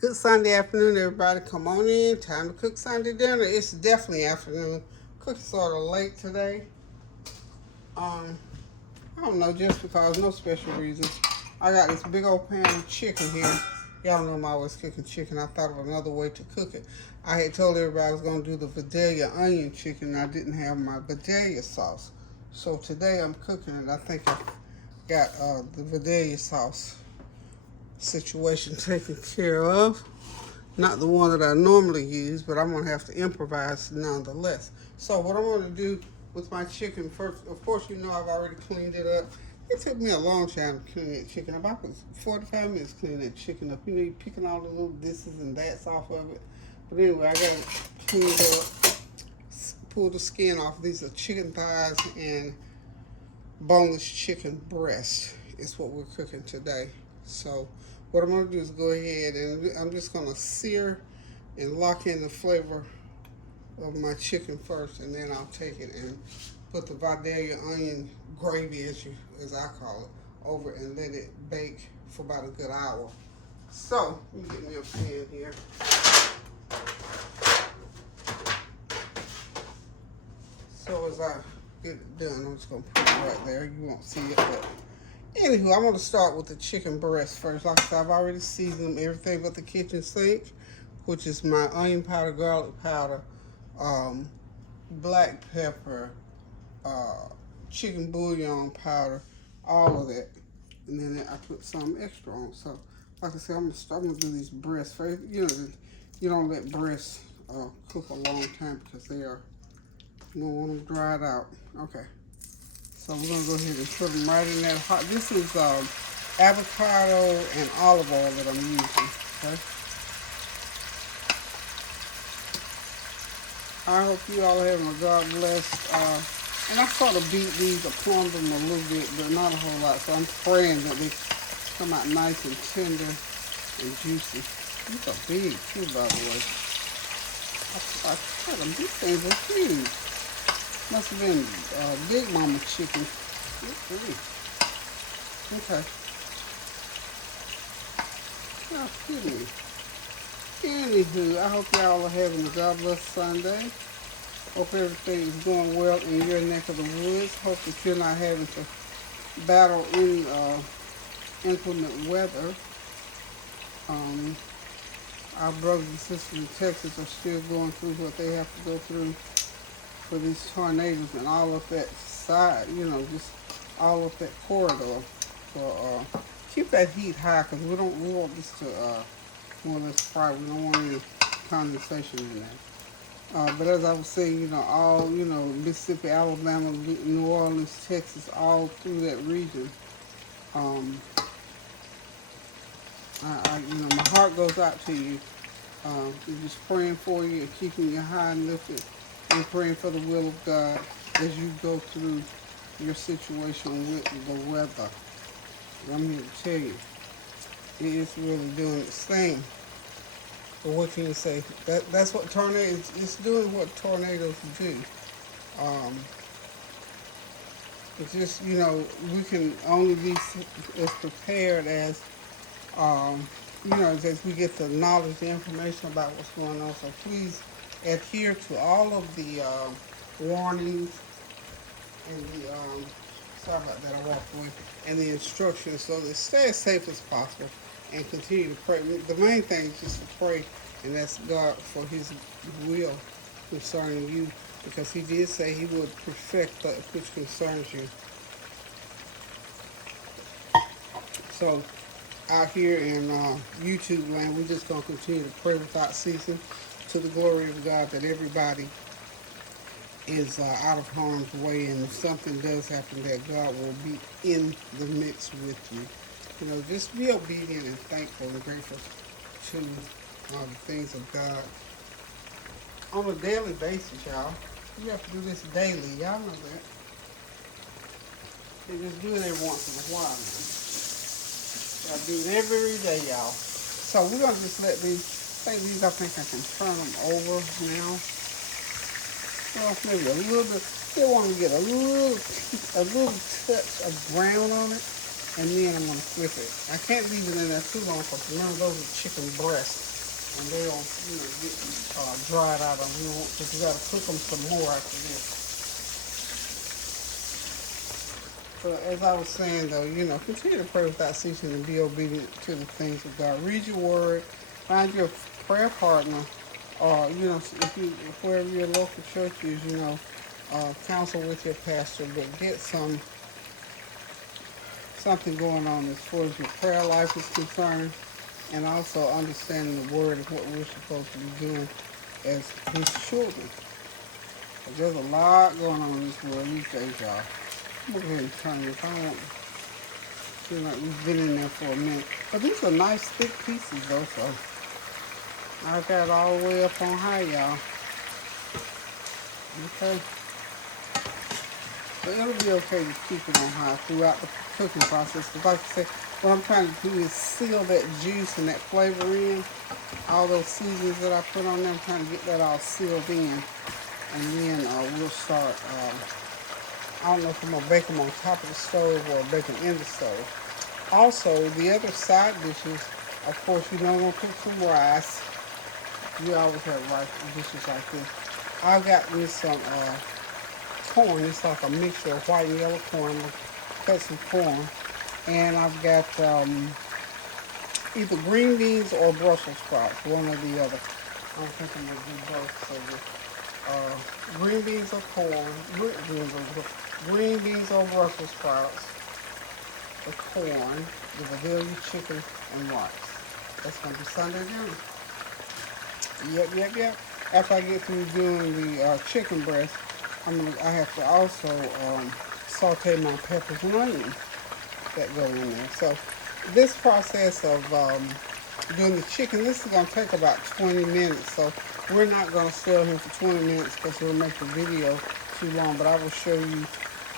Good Sunday afternoon, everybody. Come on in. Time to cook Sunday dinner. It's definitely afternoon. Cooking sort of late today. Um, I don't know, just because, no special reason. I got this big old pan of chicken here. Y'all know I'm always cooking chicken. I thought of another way to cook it. I had told everybody I was going to do the Vidalia onion chicken, and I didn't have my Vidalia sauce. So today I'm cooking it. I think I got the Vidalia sauce situation taken care of. Not the one that I normally use, but I'm going to have to improvise nonetheless. So what I'm going to do with my chicken first, of course, you know I've already cleaned it up. It took me a long time to clean that chicken up. I was 45 minutes cleaning that chicken up. You know, you're picking all the little thises and that's off of it. But anyway, I got to clean it up, pull the skin off. These are chicken thighs and boneless chicken breast is what we're cooking today. So what I'm going to do is go ahead and I'm just going to sear and lock in the flavor of my chicken first, and then I'll take it and put the Vidalia onion gravy, as I call it, over and let it bake for about a good hour. So let me get me a pan here. So as I get it done, I'm just going to put it right there. You won't see it, but anywho, I'm going to start with the chicken breast first. Like I said, I've already seasoned everything but the kitchen sink, which is my onion powder, garlic powder, black pepper, chicken bouillon powder, all of that. And then I put some extra on. So, like I said, I'm going to do these breasts first. You know, you don't let breasts cook a long time because they are, you don't want them dried out. Okay. So we're going to go ahead and put them right in that hot. This is avocado and olive oil that I'm using. Okay. I hope you all are having a God blessed. And I sort of beat these, I plumbed them a little bit, but not a whole lot. So I'm praying that they come out nice and tender and juicy. These are big too, by the way. I cut them. These things are huge. Must have been Big Mama chicken. Okay. Oh, excuse me. Anywho, I hope y'all are having a God bless Sunday. Hope everything is going well in your neck of the woods. Hope that you're not having to battle any inclement weather. Our brothers and sisters in Texas are still going through what they have to go through for these tornadoes and all of that side, you know, just all of that corridor. So keep that heat high, because we want this to more or less fry. We don't want any condensation in there. But as I was saying, you know, all, you know, Mississippi, Alabama, New Orleans, Texas, all through that region. You know, my heart goes out to you. Just praying for you and keeping you high and lifted, and praying for the will of God as you go through your situation with the weather. I'm here to tell you, it is really doing its thing. But what can you say? That's what tornadoes, it's doing what tornadoes do. It's just, you know, we can only be as prepared as, you know, as we get the knowledge, the information about what's going on. So please adhere to all of the warnings and the, sorry about that, I walked away, and the instructions, so that stay as safe as possible and continue to pray. The main thing is just to pray and ask God for His will concerning you, because He did say He would perfect that which concerns you. So out here in YouTube land, we're just going to continue to pray without ceasing to the glory of God, that everybody is out of harm's way, and if something does happen, that God will be in the mix with you. You know, just be obedient and thankful and grateful to the things of God on a daily basis, y'all. You have to do this daily. Y'all know that. You just do it every once in a while, man. I do it every day, y'all. So we're gonna just let these. I think I can turn them over now. Well, maybe a little bit. Still want to get a little touch of brown on it. and then I'm gonna flip it. I can't leave it in there too long because remember those are chicken breasts, and they'll get dried out of them. Because you gotta cook them some more after this. So as I was saying though, continue to pray without ceasing and be obedient to the things of God. Read your word, find your prayer partner, or if wherever your local church is, counsel with your pastor, but get something going on as far as your prayer life is concerned, and also understanding the word of what we're supposed to be doing as his children. There's a lot going on in this world these days, y'all. I'm going to go ahead and turn this. I don't feel like we've been in there for a minute. But these are nice thick pieces though, so I got it all the way up on high, y'all. Okay. So it'll be okay to keep it on high throughout the cooking process. Because like I said, what I'm trying to do is seal that juice and that flavor in. All those seasonings that I put on there, I'm trying to get that all sealed in. And then we'll start, I don't know if I'm going to bake them on top of the stove or bake them in the stove. Also, the other side dishes, of course, I'm going to cook some rice. We always have rice dishes like this. I got me some corn. It's like a mixture of white and yellow corn. I'm going to cut some corn. And I've got either green beans or Brussels sprouts, one or the other. I don't think I'm going to do both. So green beans or corn, green beans or Brussels sprouts, the corn, the Vidalia chicken, and rice. That's going to be Sunday dinner. Yep. After I get through doing the chicken breast, I have to also saute my peppers and onions that go in there. So this process of doing the chicken, this is going to take about 20 minutes. So we're not going to stay here for 20 minutes because it'll make the video too long. But I will show you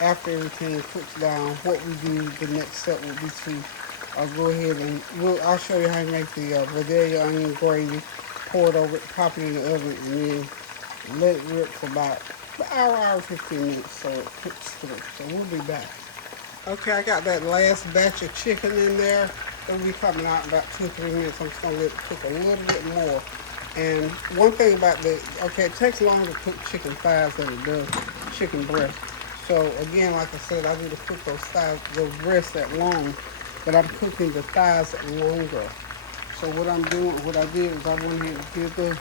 after everything cooks down what we do. The next step will be to go ahead and I'll show you how to make the Vidalia onion gravy. Pour it over it, pop it in the oven, and then let it rip for about an hour, 15 minutes so it cooks through. So we'll be back. Okay, I got that last batch of chicken in there. It'll be coming out in about 2-3 minutes. I'm just going to let it cook a little bit more. And one thing about it takes longer to cook chicken thighs than it does chicken breast. So again, like I said, I need to cook those breasts that long, but I'm cooking the thighs longer. So what I did is I went ahead and did the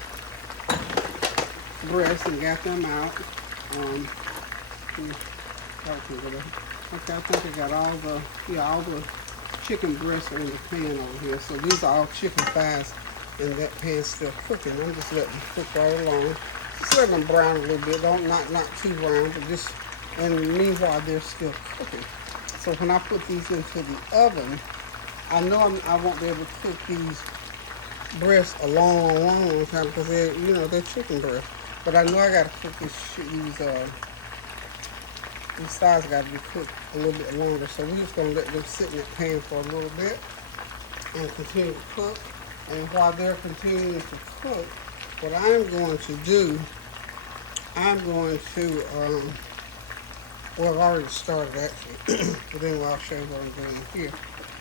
breasts and got them out. Okay, I think I got all the chicken breasts are in the pan over here. So these are all chicken thighs in that pan still cooking. I'm just letting them cook right along. Just letting them brown a little bit. Not too brown, but just, and meanwhile they're still cooking. So when I put these into the oven, I know I won't be able to cook these breasts a long time because they're chicken breasts. But I know I got to cook these thighs got to be cooked a little bit longer. So we're just going to let them sit in that pan for a little bit and continue to cook. And while they're continuing to cook, what I'm going to do, I've already started actually, but then I'll show you what I'm doing here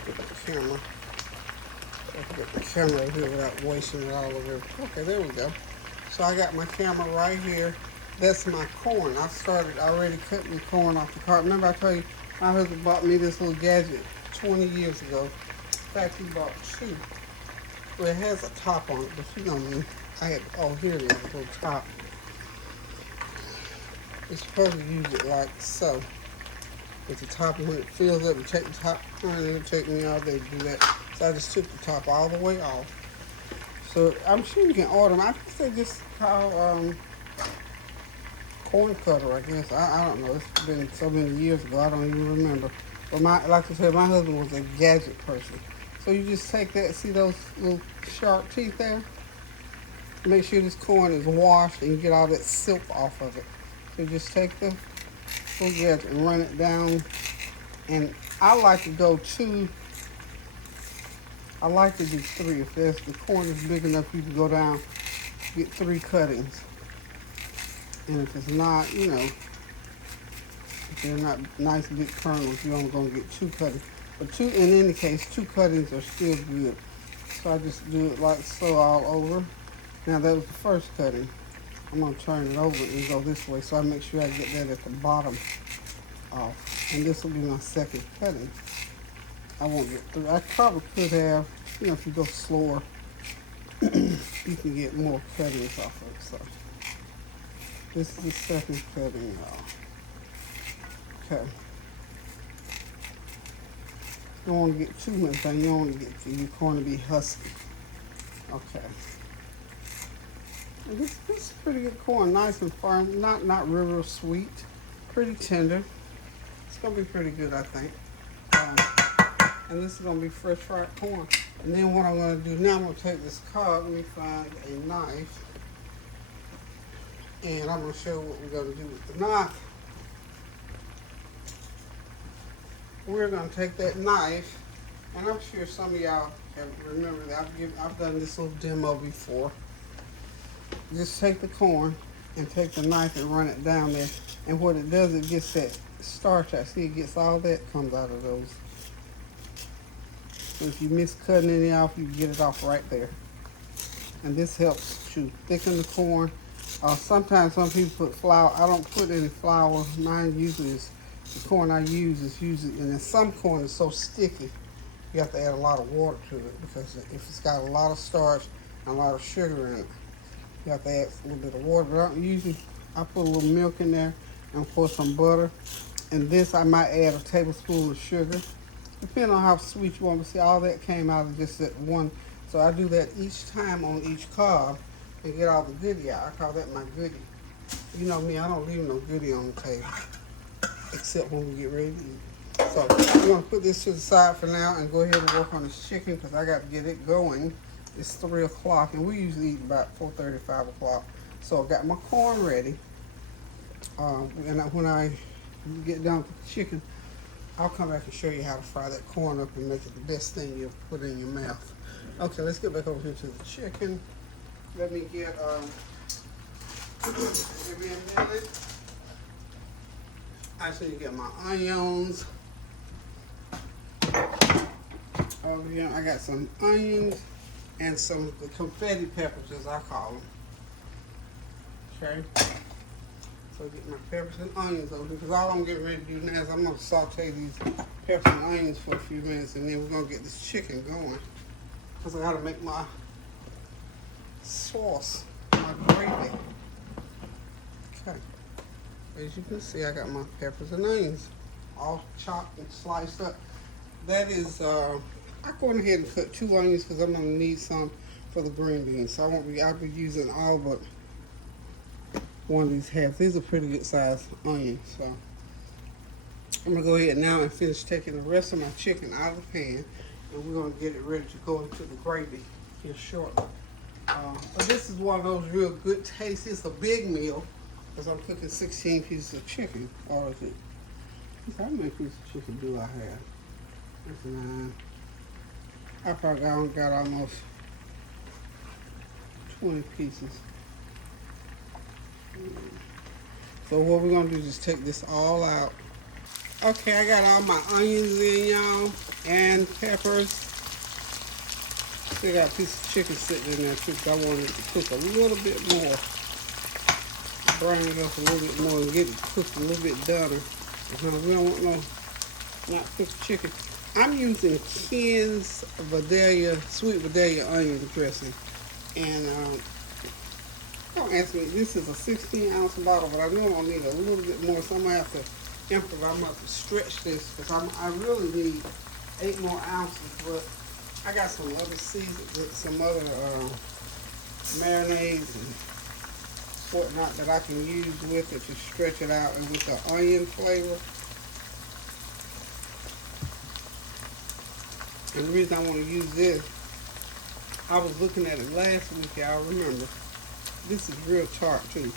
with the camera. So I can get the camera here without wasting it all over. Okay, there we go. So I got my camera right here. That's my corn. I started already cutting the corn off the cart. Remember I told you my husband bought me this little gadget 20 years ago. In fact, he bought two. Well, it has a top on it, but here it is, a little top. You're supposed to use it like so. With the top, and when it fills up, you take the top, and it'll take me all day to do that. So I just took the top all the way off. So I'm sure you can order them. I guess they just call corn cutter, I guess. I don't know. It's been so many years ago, I don't even remember. But like I said, my husband was a gadget person. So you just take that, see those little sharp teeth there? Make sure this corn is washed and you get all that silk off of it. So you just take the little gadget and run it down. And I like to go I like to do 3. If the corn is big enough, you can go down, get 3 cuttings. And if it's not, if they're not nice big kernels, you're only going to get 2 cuttings. But two, in any case, 2 cuttings are still good. So I just do it like so all over. Now that was the first cutting. I'm gonna turn it over and go this way so I make sure I get that at the bottom off. And this will be my second cutting. I won't get through. I probably could have, if you go slower, you can get more cuttings off of it. So this is the second cutting, y'all. Okay. You don't want to get too much done. You don't want to get your corn to be husky. Okay. And this is pretty good corn, nice and firm, not real sweet, pretty tender. It's gonna be pretty good, I think. And this is gonna be fresh fried corn. And then what I'm gonna do now, I'm gonna take this cob. Let me find a knife, and I'm gonna show you what we're gonna do with the knife. We're gonna take that knife, and I'm sure some of y'all have remembered that I've done this little demo before. Just take the corn and take the knife and run it down there, and what it does, it gets that starch. I see it gets all that comes out of those. So if you miss cutting any off, you get it off right there. And this helps to thicken the corn. Sometimes some people put flour. I don't put any flour. Mine usually is, the corn I use is usually, and then some corn is so sticky, you have to add a lot of water to it, because if it's got a lot of starch and a lot of sugar in it, you have to add a little bit of water. But I put a little milk in there and pour some butter. And this, I might add a tablespoon of sugar, depending on how sweet you want to see. All that came out of just that one. So I do that each time on each cob and get all the goodie out. I call that my goodie. You know me, I don't leave no goodie on the table, except when we get ready to eat. So we're gonna put this to the side for now and go ahead and work on this chicken, because I got to get it going. It's 3 o'clock, and we usually eat about 4:30, 5 o'clock. So I got my corn ready. And when I get done with the chicken, I'll come back and show you how to fry that corn up and make it the best thing you'll put in your mouth. Okay, let's get back over here to the chicken. Let me get give me a minute. I should get my onions. Over here, I got some onions and some confetti peppers, as I call them. Okay. So get my peppers and onions over here, because all I'm getting ready to do now is I'm going to saute these peppers and onions for a few minutes, and then we're going to get this chicken going. Because I got to make my sauce, my gravy. Okay. As you can see, I got my peppers and onions all chopped and sliced up. That is, I go ahead and cut 2 onions because I'm going to need some for the green beans. So I'll be using all but one of these halves. These are pretty good sized onions. So I'm going to go ahead now and finish taking the rest of my chicken out of the pan. And we're going to get it ready to go into the gravy here shortly. But this is one of those real good tastes. It's a big meal because I'm cooking 16 pieces of chicken. Or is it? How many pieces of chicken do I have? That's 9. I probably got almost 20 pieces. So what we're gonna do is just take this all out. Okay, I got all my onions in, y'all, and peppers. Still got a piece of chicken sitting in there too, because I wanted it to cook a little bit more. Brown it up a little bit more and get it cooked a little bit better. We don't want no not cooked chicken. I'm using Ken's Vidalia, sweet Vidalia onion dressing. And don't ask me, this is a 16-ounce bottle, but I know I'm gonna need a little bit more, so I'm gonna have to improvise. I'm gonna have to stretch this, because I really need 8 more ounces, but I got some other seasons, some other marinades and whatnot that I can use with it to stretch it out, and with the onion flavor. And the reason I want to use this, I was looking at it last week, y'all remember. This is real tart too.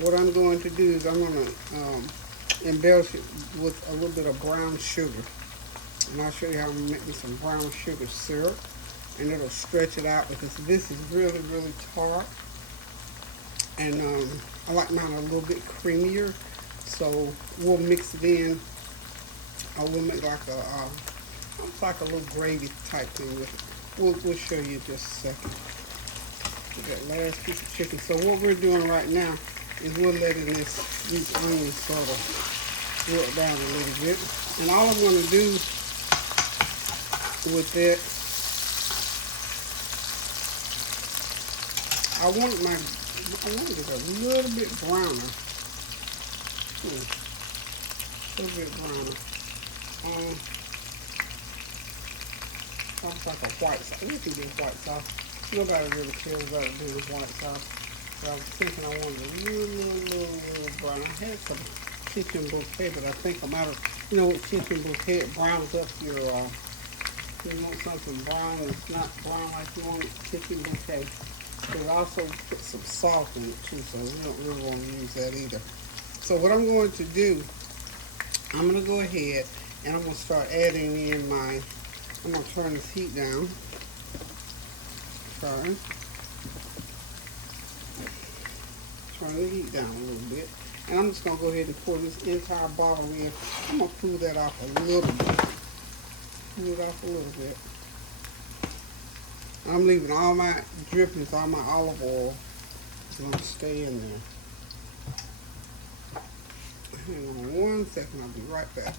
What I'm going to do is I'm going to embellish it with a little bit of brown sugar. And I'll show you how I'm going to make me some brown sugar syrup. And it'll stretch it out, because this is really, really tart. And I like mine a little bit creamier. So we'll mix it in I will make like a almost like a little gravy type thing with it. We'll show you in just a second. With that last piece of chicken. So what we're doing right now is we're letting these onions sort of wilt down a little bit. And all I'm going to do with that, I want it a little bit browner. A little bit browner. Almost like a white sauce. We can do white sauce. Nobody really cares about doing white sauce. But I was thinking I wanted a little brown. I had some kitchen bouquet, but I think I'm out of, with kitchen bouquet, it browns up your, you want something brown that's not brown like you want it, kitchen bouquet. But it also put some salt in it too, so we don't really want to use that either. So what I'm going to do, I'm going to go ahead and I'm going to start adding in I'm going to turn this heat down. Sorry. Turn the heat down a little bit. And I'm just going to go ahead and pour this entire bottle in. I'm going to cool that off a little bit. Cool it off a little bit. I'm leaving all my drippings, all my olive oil is going to stay in there. Hang on 1 second, I'll be right back.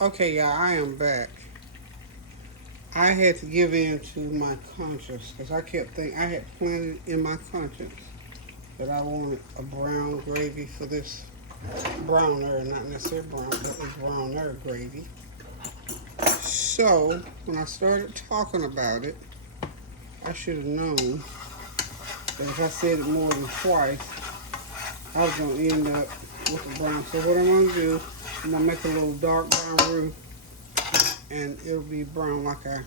Okay, y'all, I am back. I had to give in to my conscience because I kept thinking, I had planted in my conscience that I wanted a brown gravy for this browner, not necessarily brown, but a browner gravy. So, when I started talking about it, I should have known that if I said it more than twice, I was going to end up with the brown. So what I'm going to do, I'm going to make a little dark brown roux, and it'll be brown like I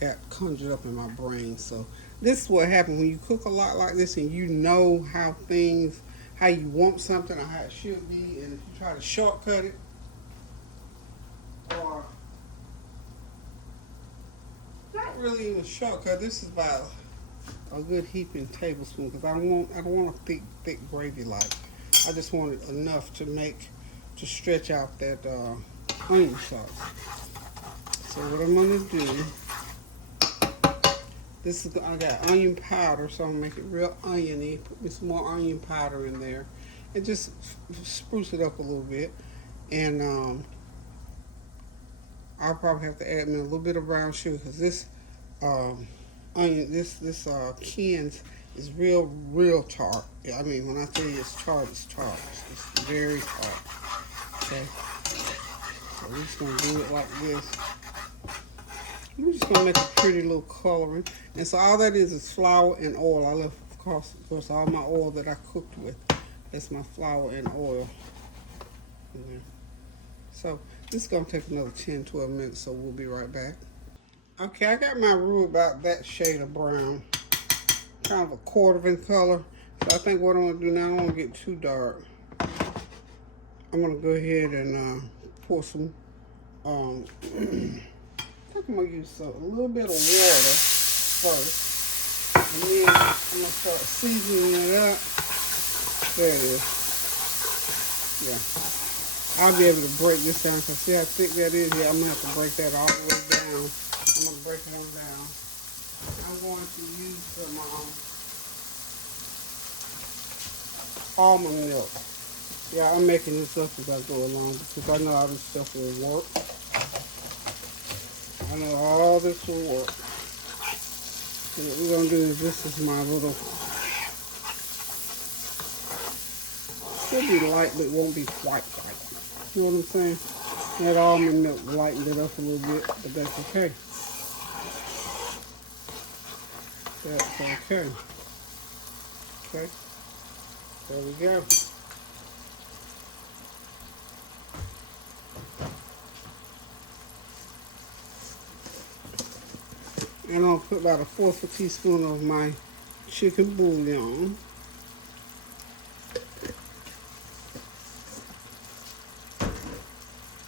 got conjured up in my brain. So this is what happens when you cook a lot like this and you know how you want something or how it should be, and if you try to shortcut it, or not really even shortcut, this is about a good heaping tablespoon, because I don't want a thick gravy like. I just want it enough to stretch out that onion sauce. So what I'm gonna do, I got onion powder, so I'm gonna make it real oniony. Put me some more onion powder in there, and just spruce it up a little bit. And I'll probably have to add in a little bit of brown sugar, because this onion, this Ken's is real tart. I mean, when I tell you it's tart, it's tart. It's very tart. Okay, so we're just gonna do it like this. We're just gonna make a pretty little coloring, and so all that is flour and oil. I left, of course, all my oil that I cooked with. That's my flour and oil in there. So this is gonna take another 10-12 minutes, so we'll be right back. Okay, I got my roux about that shade of brown, kind of a quarter in color. So I think what I'm gonna do now, I don't want to get too dark. I'm gonna go ahead and pour some. I think I'm gonna use a little bit of water first, and then I'm gonna start seasoning it up. There it is. Yeah, I'll be able to break this down, because see how thick that is. Yeah, I'm gonna have to break that all the way down. I'm gonna break it on down. I'm going to use some almond milk. Yeah, I'm making this up as I go along, because I know all this stuff will work. I know all this will work. So what we're gonna do is, this is my little, should be light, but it won't be quite light. You know what I'm saying? That almond milk lightened it up a little bit, but that's okay. That's okay. Okay. There we go. And I'll put about 1/4 teaspoon of my chicken bouillon.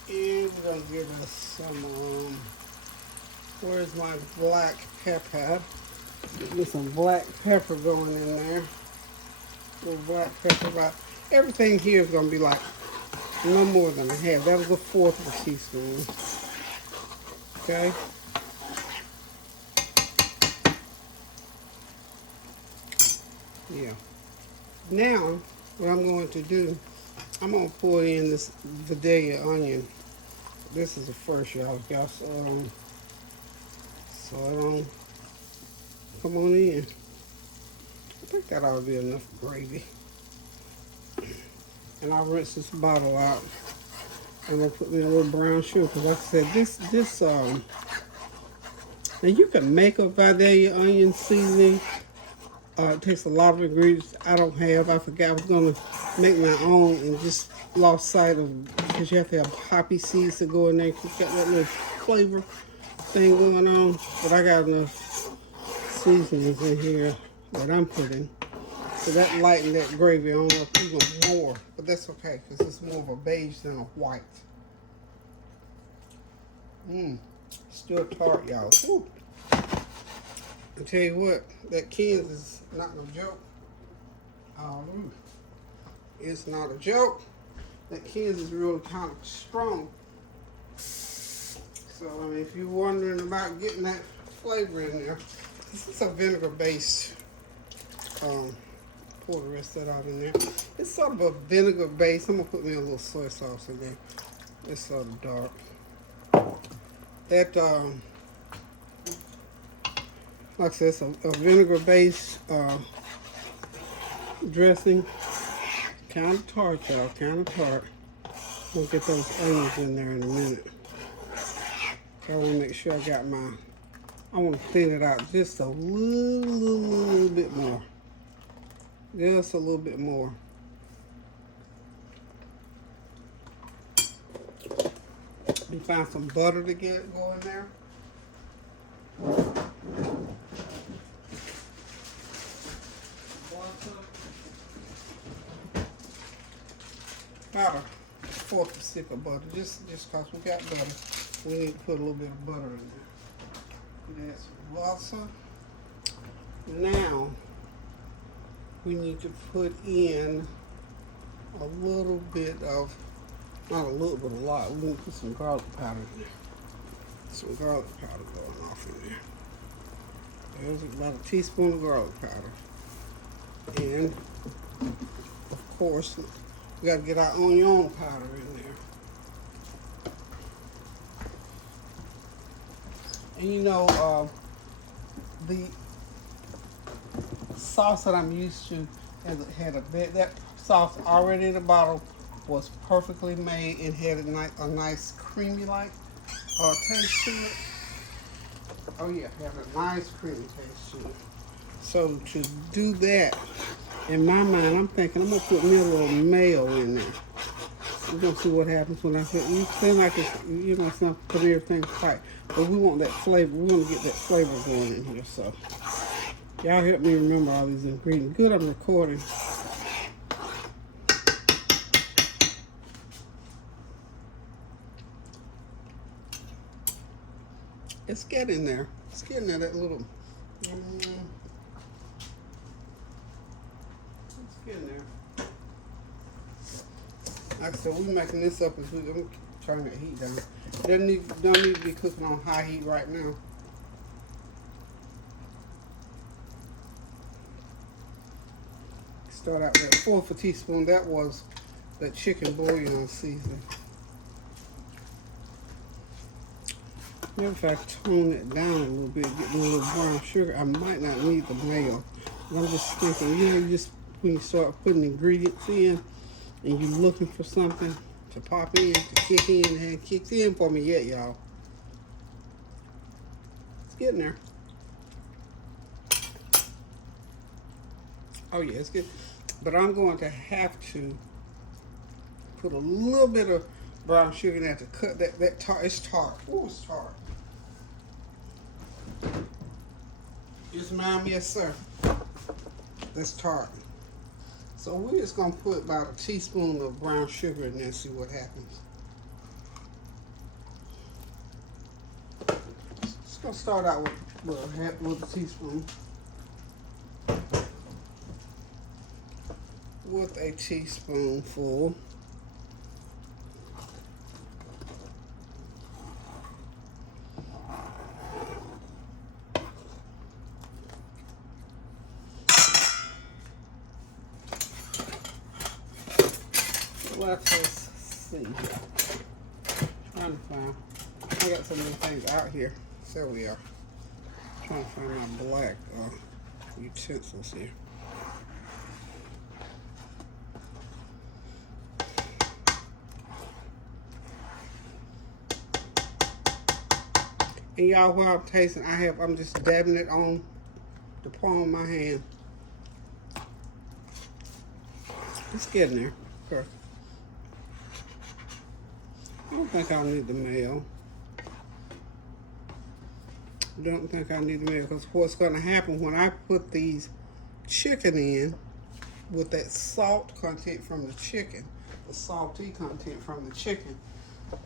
And we're gonna give us some, where's my black pepper? Get me some black pepper going in there. A little black pepper. About everything here is gonna be like no more than a half. That was 1/4 teaspoon. Okay. Yeah. Now, what I'm going to do, I'm going to pour in this Vidalia onion. This is the first, y'all. So I don't, come on in. I think that ought to be enough gravy. And I'll rinse this bottle out. And I'll put in a little brown sugar, because like I said, now you can make a Vidalia onion seasoning. It takes a lot of ingredients I don't have. I forgot I was going to make my own and just lost sight of, because you have to have poppy seeds to go in there. You got that little flavor thing going on. But I got enough seasonings in here that I'm putting. So that lightened that gravy on up even more. But that's okay, because it's more of a beige than a white. Still tart, y'all. Ooh. I tell you what, that Ken's is not no joke. It's not a joke. That Ken's is really kind of strong. So, I mean, if you're wondering about getting that flavor in there, this is a vinegar-based, pour the rest of that out in there. It's sort of a vinegar base. I'm going to put me a little soy sauce in there. It's sort of dark. That, like I said, it's a vinegar-based dressing. Kind of tart, y'all. Kind of tart. We'll get those onions in there in a minute. I want to make sure I got my I want to thin it out just a little bit more. Just a little bit more. You find some butter to get going there. About a fourth of a stick of butter, just cause we got butter. We need to put a little bit of butter in there. That's water. Now we need to put in a little bit of, not a little but a lot. We need to put some garlic powder in there. Some garlic powder going off in there. There's about a teaspoon of garlic powder. And of course, we got to get our onion powder in there. And you know, the sauce that I'm used to had a bit, that sauce already in the bottle was perfectly made and had a nice creamy like taste to it. Oh yeah, have a nice creamy taste to it. So to do that, in my mind, I'm thinking I'm gonna put me a little mayo in there. We're gonna see what happens when I put. You seem like it's, you know, it's not put everything tight, but we want that flavor. We're gonna get that flavor going in here. So y'all help me remember all these ingredients. Good, I'm recording. It's getting there. It's getting there. That little. It's getting there. Like I said, we're making this up as I'm turning that heat down. Don't need to be cooking on high heat right now. Start out with a fourth of a teaspoon. That was that chicken bouillon seasoning. Maybe if I tone it down a little bit, get a little brown sugar, I might not need the mayo. But I'm just thinking, you know, when you start putting ingredients in and you're looking for something to pop in, to kick in, and it hasn't kicked in for me yet, y'all. It's getting there. Oh yeah, it's good. But I'm going to have to put a little bit of brown sugar in there to cut that tart. It's tart. Oh, it's tart. Just mind me, yes sir. That's tart. So we're just gonna put about a teaspoon of brown sugar in there and see what happens. Just gonna start out with a teaspoon. With a teaspoonful. Let's see. Trying to find. I got some of the things out here. There we are. Trying to find my black utensils here. And y'all, while I'm tasting, I'm just dabbing it on the palm of my hand. It's getting there. Okay. I don't think I'll need the mayo. Don't think I need the mayo, because what's going to happen when I put these chicken in with that salt content from the chicken, the salty content from the chicken,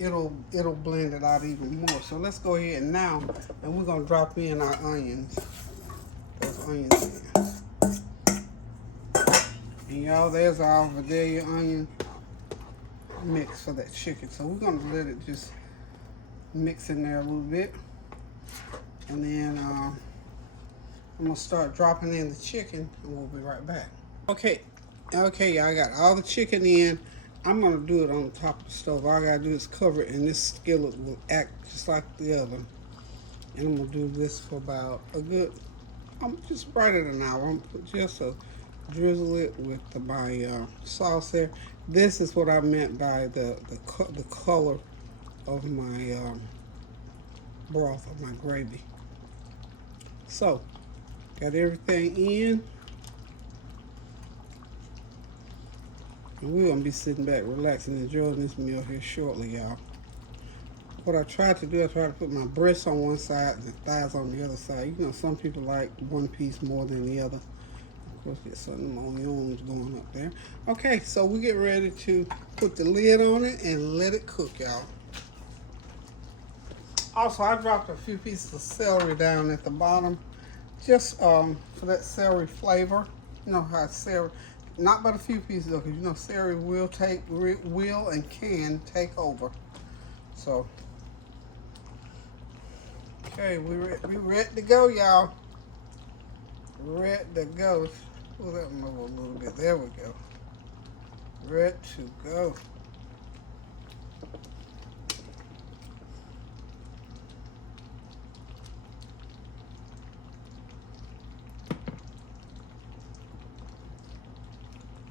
it'll blend it out even more. So let's go ahead now, and we're going to drop in our onions. Those onions in. And y'all, there's our Vidalia onion mix for that chicken. So we're going to let it just mix in there a little bit. And then I'm going to start dropping in the chicken, and we'll be right back. Okay, y'all, I got all the chicken in. I'm going to do it on the top of the stove. All I got to do is cover it, and this skillet will act just like the other. And I'm going to do this for about a good, I'm just right at an hour. I'm going to just drizzle it with my sauce there. This is what I meant by the color of my broth, of my gravy. So, got everything in. And we're gonna be sitting back, relaxing, enjoying this meal here shortly, y'all. What I tried to do, I tried to put my breasts on one side and the thighs on the other side. You know, some people like one piece more than the other. Of course, get something on the arms going up there. Okay, so we get ready to put the lid on it and let it cook, y'all. Also, I dropped a few pieces of celery down at the bottom, just for that celery flavor. You know how celery, not but a few pieces though, because you know celery will and can take over. So, okay, we ready to go, y'all. Ready to go. Pull that one over a little bit. There we go. Ready to go.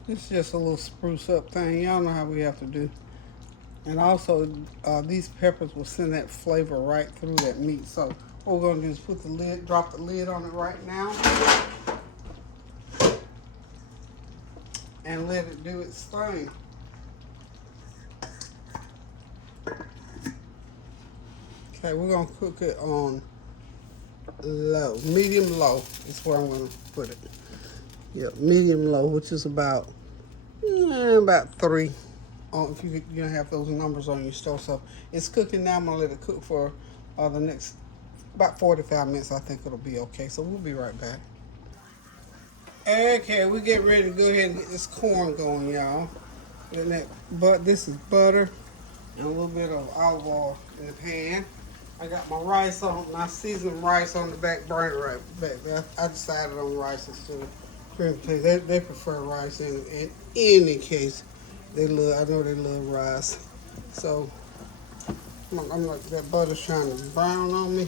This is just a little spruce up thing. Y'all know how we have to do. And also, these peppers will send that flavor right through that meat. So what we're gonna do is put the lid, drop the lid on it right now, and let it do its thing. Okay, we're gonna cook it on low, medium low is where I'm gonna put it. Yep, medium low, which is about 3. If you don't have those numbers on your stove. So it's cooking now. I'm gonna let it cook for the next about 45 minutes. I think it'll be okay. So we'll be right back. Okay, we get ready to go ahead and get this corn going, y'all. But this is butter and a little bit of olive oil in the pan. I got my rice on, my seasoned rice on the back burner right back there. I decided on rice instead of cream potatoes. They prefer rice in any case. I know they love rice. So I'm like, that butter's trying to brown on me.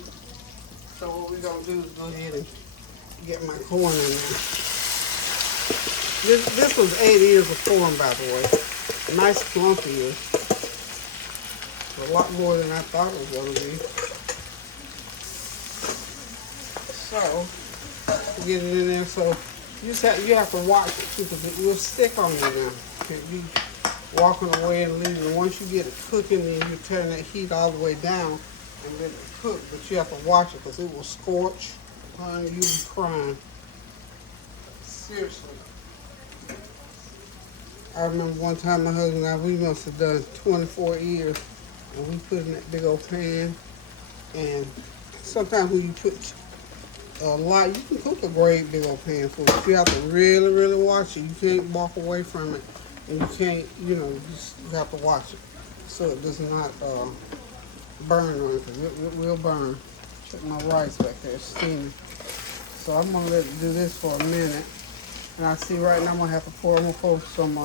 So what we're gonna do is go ahead and get my corn in there. This was 8 ears of corn, by the way. Nice clumpy ears. A lot more than I thought it was gonna be. So get it in there. So you have to watch it too, because it will stick on you now. You walking away and leaving. Once you get it cooking, then you turn that heat all the way down and let it cook. But you have to watch it because it will scorch. Honey, you'll be crying. Seriously. I remember one time my husband and I, we must have done 24 ears, and we put in that big old pan. And sometimes when you put a lot, you can cook a great big old pan full, but you have to really, really watch it. You can't walk away from it. And you can't, you have to watch it so it does not burn or anything. It will burn. Check my rice back there, it's steaming. So I'm gonna let it do this for a minute. And I see right now I'm gonna pour some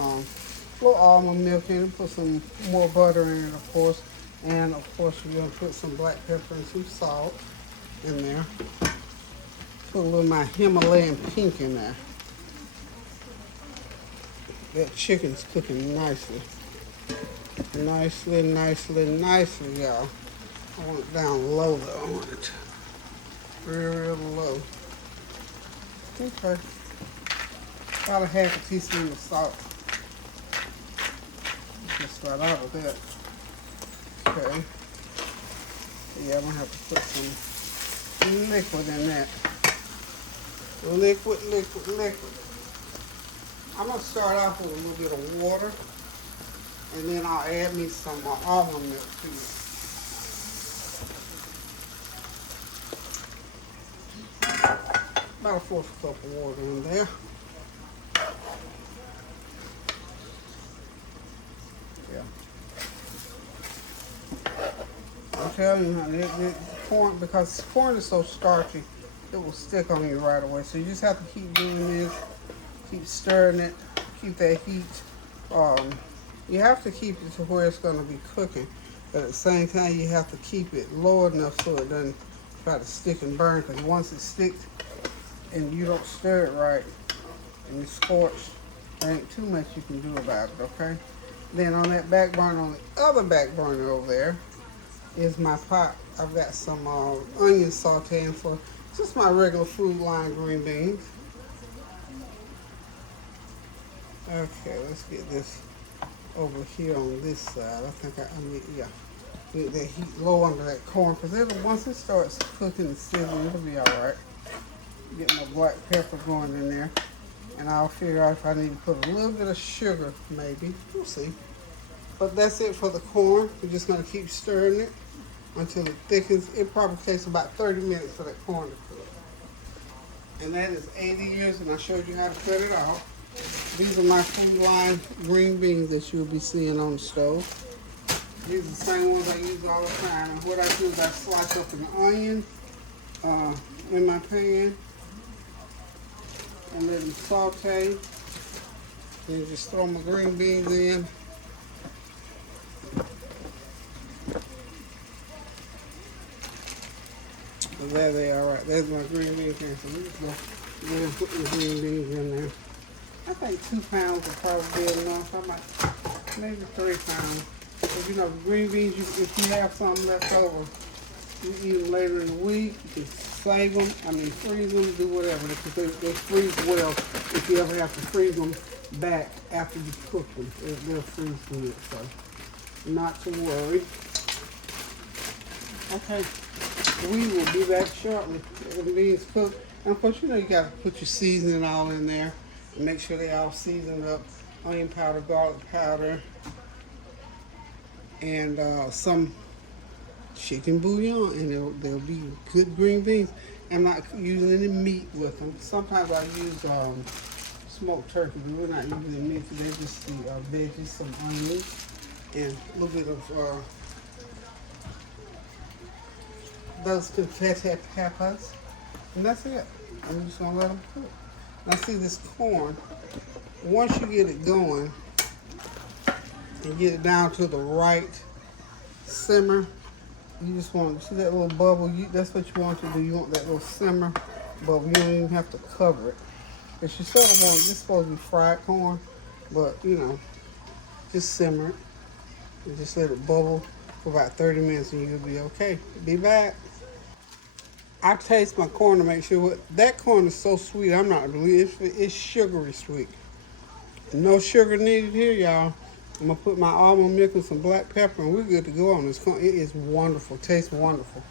little almond milk in it, put some more butter in it, of course. And of course you're gonna put some black pepper and some salt in there. Put a little of my Himalayan pink in there. That chicken's cooking nicely. Nicely, y'all. I want it down low though. I want it real low. Okay. About a half a teaspoon of salt. Let's start out with that. Okay. Yeah, I'm gonna have to put some liquid in that. Liquid. I'm going to start off with a little bit of water, and then I'll add me some almond milk to it. About a 1/4 cup of water in there. Yeah. I'm telling you, corn, because corn is so starchy, it will stick on you right away. So you just have to keep doing this. Keep stirring it, keep that heat. You have to keep it to where it's going to be cooking, but at the same time you have to keep it low enough so it doesn't try to stick and burn, because once it sticks and you don't stir it right and it's scorched, there ain't too much you can do about it, okay? Then on that back burner, on the other back burner over there, is my pot. I've got some onion sauteing for Just my regular food line green beans. Okay, let's get this over here on this side. I think I mean, yeah. Get that heat low under that corn, because once it starts cooking and sizzling, it'll be alright. Get my black pepper going in there. And I'll figure out if I need to put a little bit of sugar, maybe. We'll see. But that's it for the corn. We're just going to keep stirring it until it thickens. It probably takes about 30 minutes for that corn to cook. And that is 80 years, and I showed you how to cut it off. These are my food line green beans that you'll be seeing on the stove. These are the same ones I use all the time. And what I do is I slice up an onion in my pan and let them saute. Then just throw my green beans in. So there they are, right? There's my green beans here. So we just go and put the green beans in there. I think 2 pounds will probably be enough. I might, maybe 3 pounds. Because, you know, the green beans, if you have something left over, you eat them later in the week. You can save them, freeze them, do whatever. They freeze well if you ever have to freeze them back after you cook them. They'll freeze good, so not to worry. Okay, we will be back shortly. The beans cook. And of course, you know, you got to put your seasoning all in there. And make sure they all seasoned up. Onion powder, garlic powder, and some chicken bouillon, and they'll be good green beans. I'm not using any meat with them. Sometimes I use smoked turkey, but we're not using meat. They're just the veggies, some onions, and a little bit of those confetti peppers, and that's it. I'm just gonna let them cook. Now see this corn, once you get it going and get it down to the right simmer, you just want to see that little bubble. That's what you want to do. You want that little simmer bubble. You don't even have to cover it. Because you sort of want, this is supposed to be fried corn, but you know, just simmer it and just let it bubble for about 30 minutes and you'll be okay. Be back. I taste my corn to make sure that corn is so sweet. I'm not believing it's sugary sweet. No sugar needed here, y'all. I'm gonna put my almond milk and some black pepper, and we're good to go on this corn. It is wonderful. Tastes wonderful.